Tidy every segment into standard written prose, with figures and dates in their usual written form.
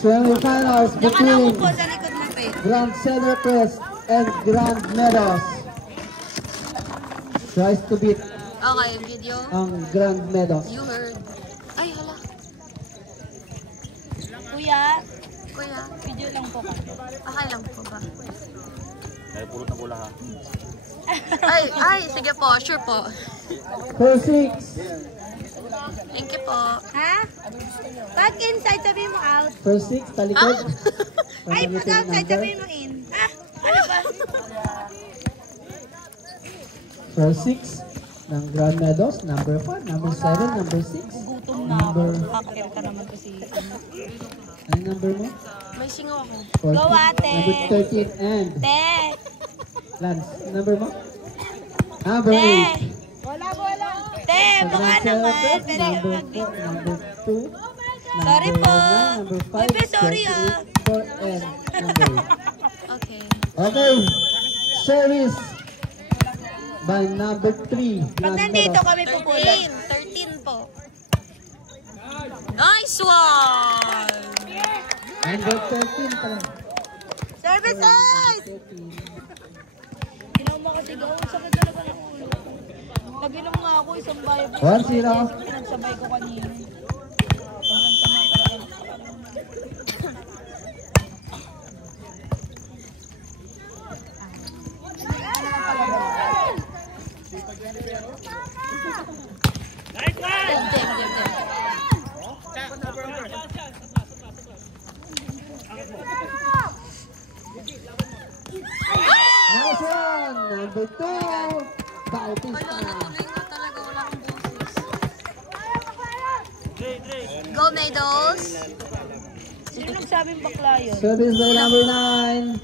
Semifinals Diyan ka na between upo sa likod mo, pe. Grand Cedar Crest and Grand Meadows. Tries to beat Okay, video. ang Grand Meadows. You heard. Ay, hala. Kuya, Kuya, video lang po kami. okay lang po ba? Dahil purot na pula ha. Ay, sige po. Sure po. For 6. Thank you po. Ha? Pag inside, sabi mo out. For 6, talikod. Ay, pag outside, sabi mo in. Ha? Ano ba? For 6 ng Grand Meadows, number 5, number 7, number 6. Gutom na ako. Hacker ka naman kasi. Ano number mo? May singaw ako. 14, Go, ate. number 13 and Te! Lance, number mo? Number Te! 8. Wala. Te, baka naman. Pwede ka Number mag-video. 4, number 2. Sorry po. Number 5, Uy, be, sorry, 4 and number 8. Okay. Okay, service by number 3. Pag nandito kami pupulot. 13 po. Nice one! Number 13 pala. Services! 13. Ginawa mo kasi gawin. Sakit talaga ng ulo. Nag-inom nga ako isang bayo. 1-0. Pinagsabay ko kanina. Sobrang sama talaga. Nice one! Number 2. Bautista. Tuloy na talaga. Wala akong boses. Go, Meadows! Sino nagsabing bakla yun? Service by number 9.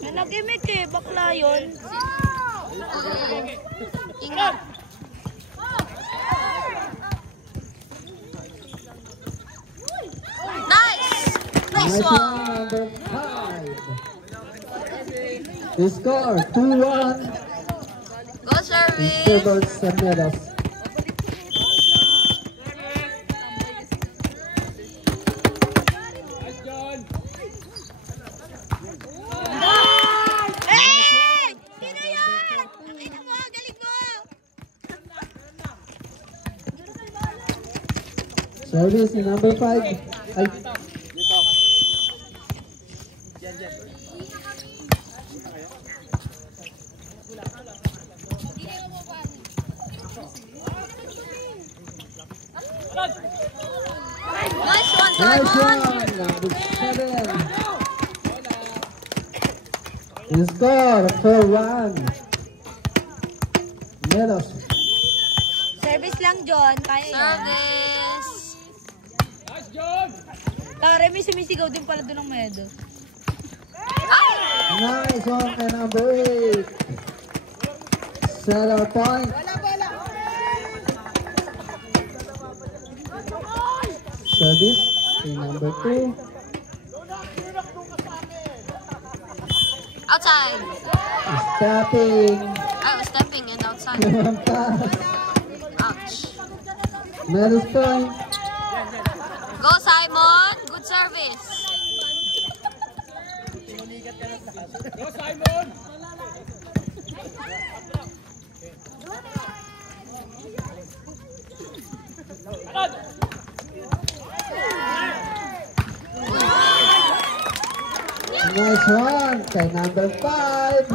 May nag-imik eh, bakla yun. Ingat. Nice! Nice Nice one! one, number 5. The score, 2-1. Go, service! Favors sa Meadows. Hey! Sino yan? Nakita mo, galing mo! Service ni number 5. Ay, Nice one, nice Simon! one, number 7. The score, 4-1. Meadows. Service lang, John. Kaya yan. Service! Tara, may sumisigaw din pala doon ng medo. Nice one kay number 8. Center point. Service kay number 2. Outside! Stepping. Oh, stepping and outside. Limang pass. Ouch. Meadows point. Go, Simon! Good service! Nice one kay number 5.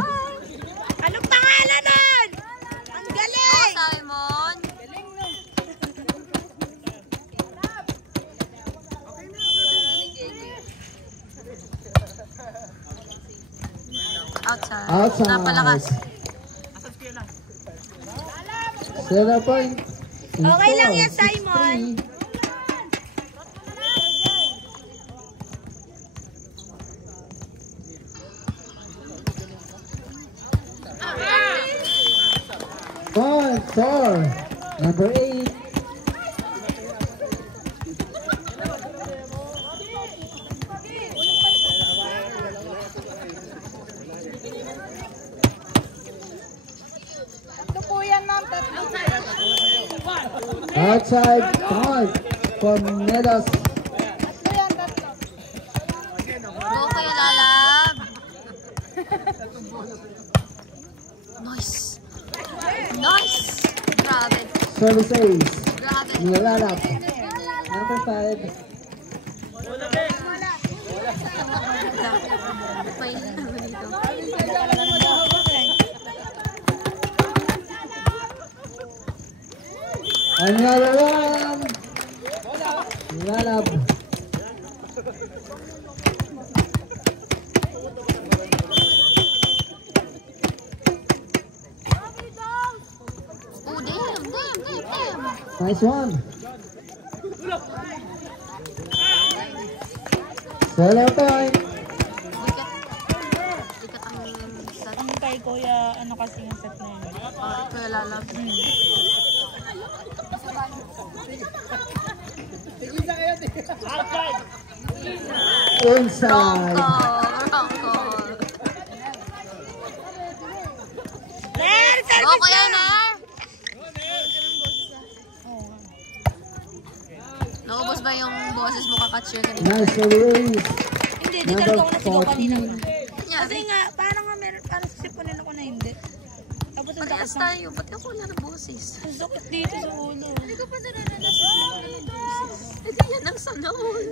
Anong pangalan nun? Ang Go, galing! Simon! Outside. Outside. Napalakas. Center point. Okay lang yan, Simon. 6-3. Point for number 8. Outside point for Meadows. Nice. Nice. Grabe. Service ace. Grabe. Nilalap. Number 5. May ano dito. Another one. Nilalap. Oh, damn. Nice one. Seller point. Ikat ang set. Ang kay Kuya, ano kasi yung set na yun? Kuya lalab. Inside. Wrong call. Ner! Go, Service Kuya na! Ner. Naubos ba yung boses mo kakatshare kanina? Nice release. Hindi, di talaga ako nasigaw Number kanina. 14. Kasi Kunyari, nga, parang nga meron, parang sisipunin ako na hindi. Tapos ang matias sakit ng... tayo. Ba't ako wala ng boses? Ang sakit dito sa ulo. Hindi ko pa naranasan. Hindi yan ang sanahol.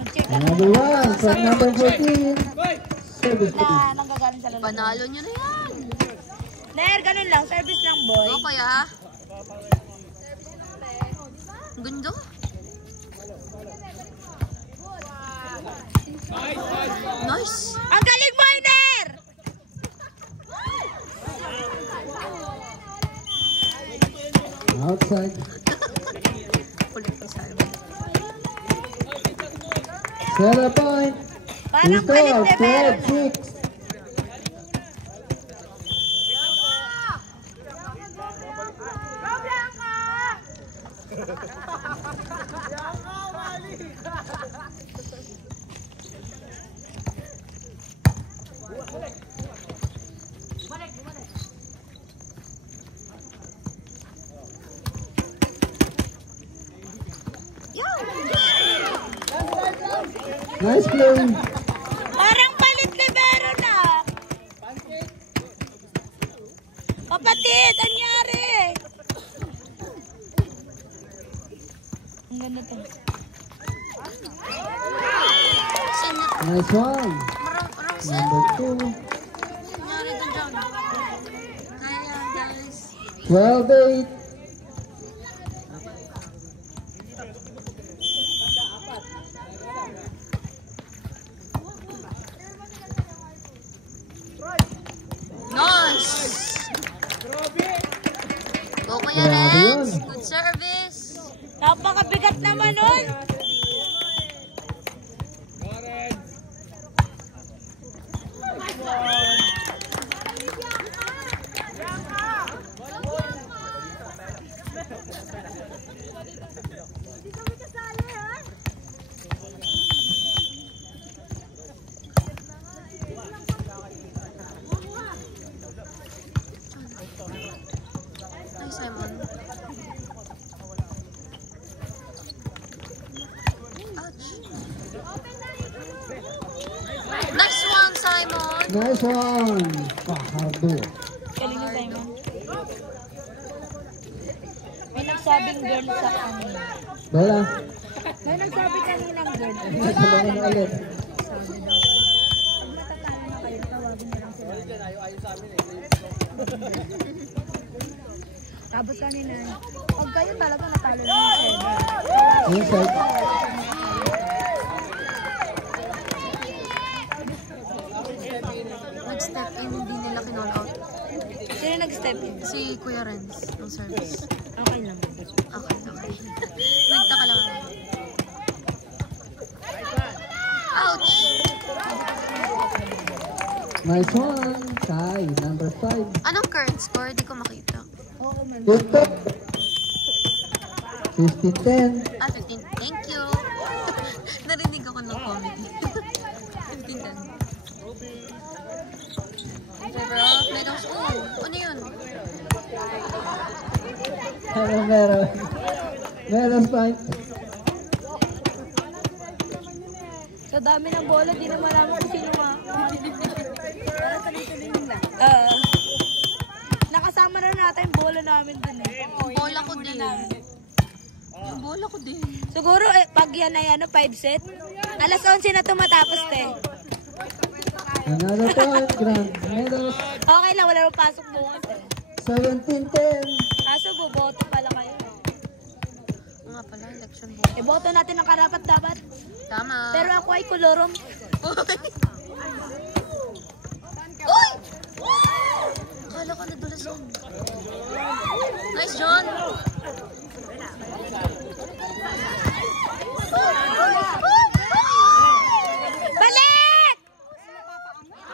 Mag-check ka na. Another one from number 14. Service ace. Na, nanggagaling sa lalaki. Panalo nyo na yan. Ner, ganun lang. Service lang, boy. Go, Kuya. Gundo. Nice. Ang galing mo, Ner! Outside. Ulit ni Simon. Seller point. Parang palit na meron na. 12-6. Nice play. Parang palit na meron na. Kapatid, anyari? Ang ganda to. Sinet. Nice one. Marang set. Number 2. Nangyari doon dyan. Kaya yan, guys. 12-8. Nice! Go, Kuya Grabe Renz. yun. Good service. Napakabigat naman nun. Nice, Simon. Ouch. Nice one, Simon. Nice one. Fajardo. Galing ni Simon. May nagsabing girl sa kanina. Bola. May nagsabi kaninang girl. Tulungan na ulit. Sabi daw. Pag matatalo na kayo, tawagin niyo lang sila. Tapos kanina, pag kayo talaga natalo lang yung server. Inside. Nag-step in, hindi nila kinall out. Sino nag-step in? Si Kuya Renz ng service. Okay lang. Okay. Nagtaka lang ako. Ouch! Nice one. Tie. Number 5. Anong current score? Di ko makita. Oo, man. Good talk. 15-10. 15. Thank you. Narinig ako ng comedy. 15-10. Pero, medals. Oh, ano yun? Meron point. Sa dami ng bola, di naman alam kung sino nga. Para tuloy-tuloy nila. Nakasama na natin yung bola namin dun eh. Bola ko din. Yung bola ko din. Siguro, pag yan ay 5 set, alas 11 na ito matapos, te. Another point, Grand Meadows. Okay lang, wala nang pasok bukas eh. 17-10. Kaso, boboto pala kayo. Nga pala, election board. Iboto natin ang karapat dapat. Tama. Pero ako ay kolorom. Uy! Akala ko nadulas yun. Nice, John. Balik!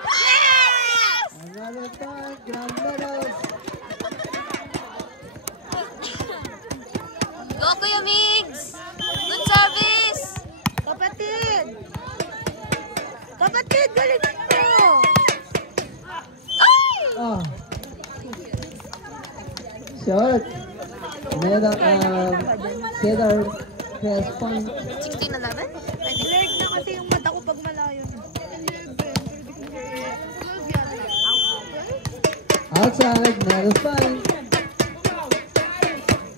Yes! Another point, Grand Meadows. Go, Kuya Migs! Good service! Kapatid! Kapatid, galingan mo! Ay! Oh. Short. Cedar press point. 16-11? Alert na kasi yung mata ko pag malayo. Outside, Meadows point.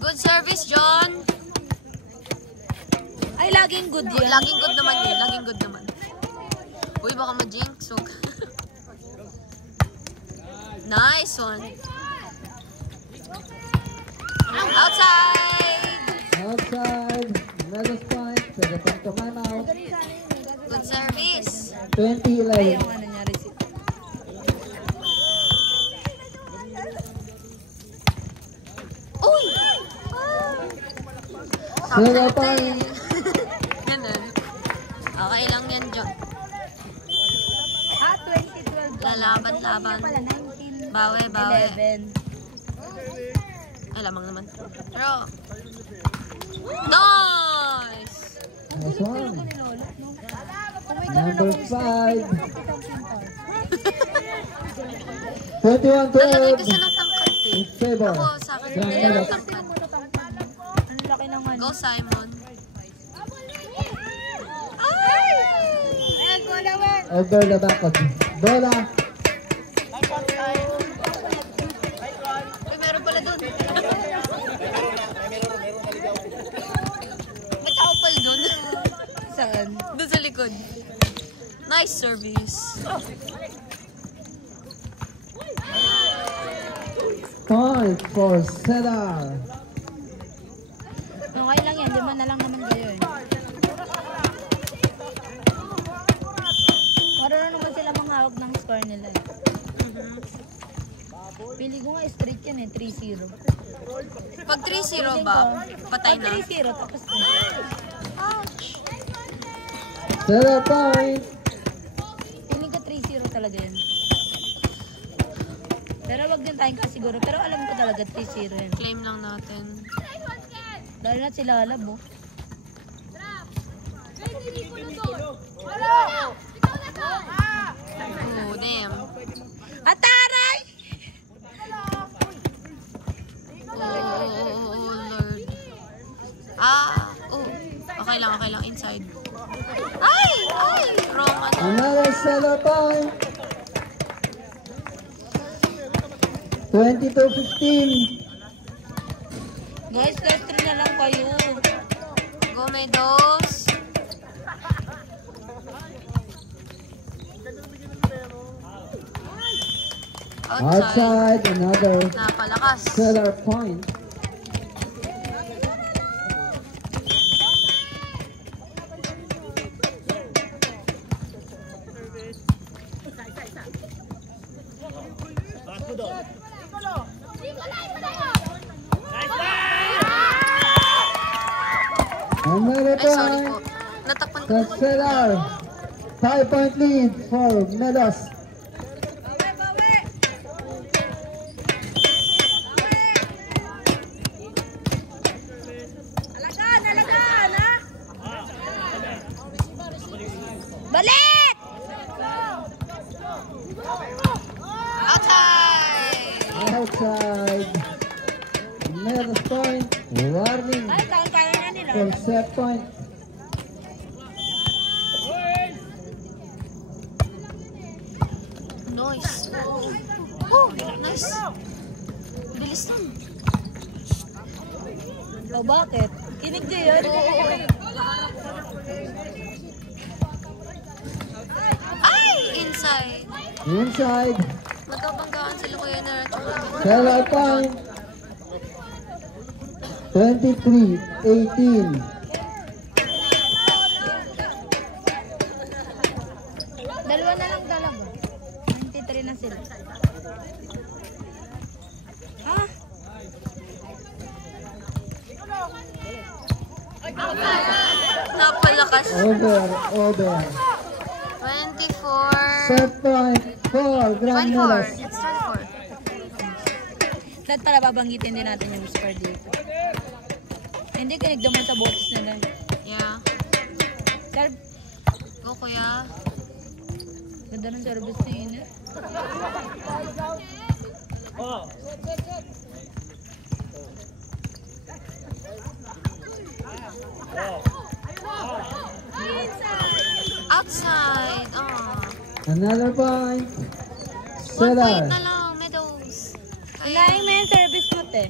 Good service, John. Ay, laging good yan. Laging good naman yun. Laging good naman. Uy, baka ma-jinx. Nice one. Outside! Outside, Meadows point. Pwede pang tumanaw. Good service. 20-11. Ano nangyari si... Uy! Cedar point. Ganun. Okay lang yan, John. 2012. Lalaban-laban. Pala, 19. Bawi, bawi. 11. Ay, lamang naman. Pero... Nice! Nice one. Number Number 5. 21-12. Nalagay kasi ng tangkad eh. In favor. Ako, sa akin, Grand nalagay ng Meadows. tangkad. Ang laki ng ano. Go, Simon. Over the back of bola. Uy, meron pala dun. May tao pala dun. Saan? Dun sa likod. Nice service. Point for Cedar. Okay lang yan. 5 na lang naman kayo eh. Marunong naman sila manghawak ng score nila eh. Pili ko nga straight yan eh. 3-0. Pag 3-0 ba, patay Pag na. 3-0 tapos na. Cedar point. Feeling ko 3-0 talaga yun. Pero wag din tayong kasiguro. Pero alam ko talaga 3-0 yun. Claim lang natin. Dahil na sila alam mo. Oh, damn. Ataray! Oh, Lord. Okay lang. Inside. Ay! Wrong ano. Another Cedar point. 22-15. Guys, last 3 na lang kayo. Go, Meadows. Outside. Outside, another Napalakas. Cedar point. Another Ay, sorry po. point. Natakpan ko. The Cedar. 5-point lead for Meadows. Balik! Outside! Outside. Meadows point. Warning Ay, kaya na nila. for set point. Nice. Oh, nice. Bilis nun. Oh, bakit? Kinig niya yun. Ay! Inside. Inside. Magkabanggaan sila Kuya Ner at saka Seller point. 23-18. Dalawa na lang talaga. 23 na sila. Ha? napalakas. Over. 24. Set point for Grand 24. Meadows. It's 24. Lahat pala babanggitin din natin yung score dito. Hindi kinig naman sa box nila. Yeah. Sir, Go Kuya. ganda ng service ni Ina. Outside. Oh. Another point. 1 point Seller. na lang. Meadows. Unahin mo yung service mo, te.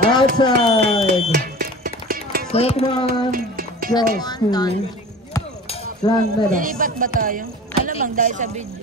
Outside. Set one. Goes to Grand Meadows. Dilipat ba tayo? Alam lang dahil sa video.